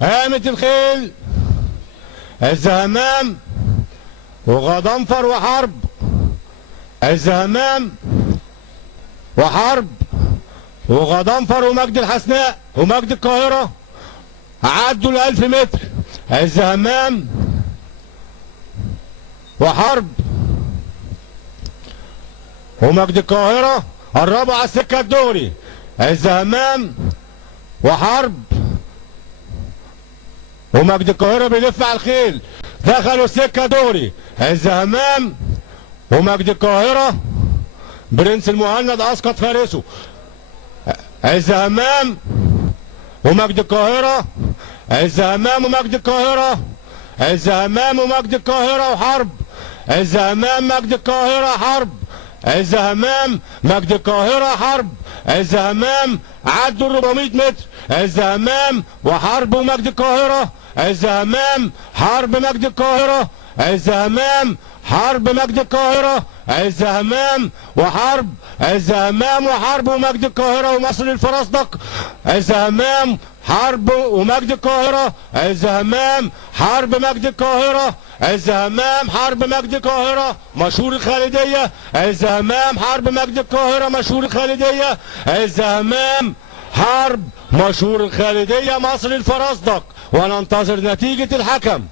قامت الخيل، الزهمام وغضنفر وحرب، الزهمام وحرب وغضنفر ومجد الحسناء ومجد القاهرة عدوا ال1000 متر. الزهمام وحرب ومجد القاهرة قربوا على السكة الدغري. الزهمام وحرب ومجد القاهرة بيلف على الخيل، دخلوا السكة دغري. الزهمام ومجد القاهرة برنس المهند اسقط فارسه. الزهمام ومجد القاهرة، الزهمام ومجد القاهرة، الزهمام ومجد القاهرة وحرب، الزهمام مجد القاهرة حرب، الزهمام مجد القاهرة حرب، الزهمام عدوا ال400 متر. الزهمام وحرب ومجد القاهرة، الزهمام حرب مجد القاهرة، الزهمام حرب مجد القاهرة، الزهمام وحرب، الزهمام وحرب ومجد القاهرة ومصر الفرزدق. الزهمام حرب ومجد القاهرة، الزهمام حرب مجد القاهرة، الزهمام حرب مجد القاهرة مشهور الخالدية، الزهمام حرب مجد القاهرة مشهور الخالدية، الزهمام حرب مشهور الخالدية مصر الفرزدق. وننتظر نتيجة الحكم.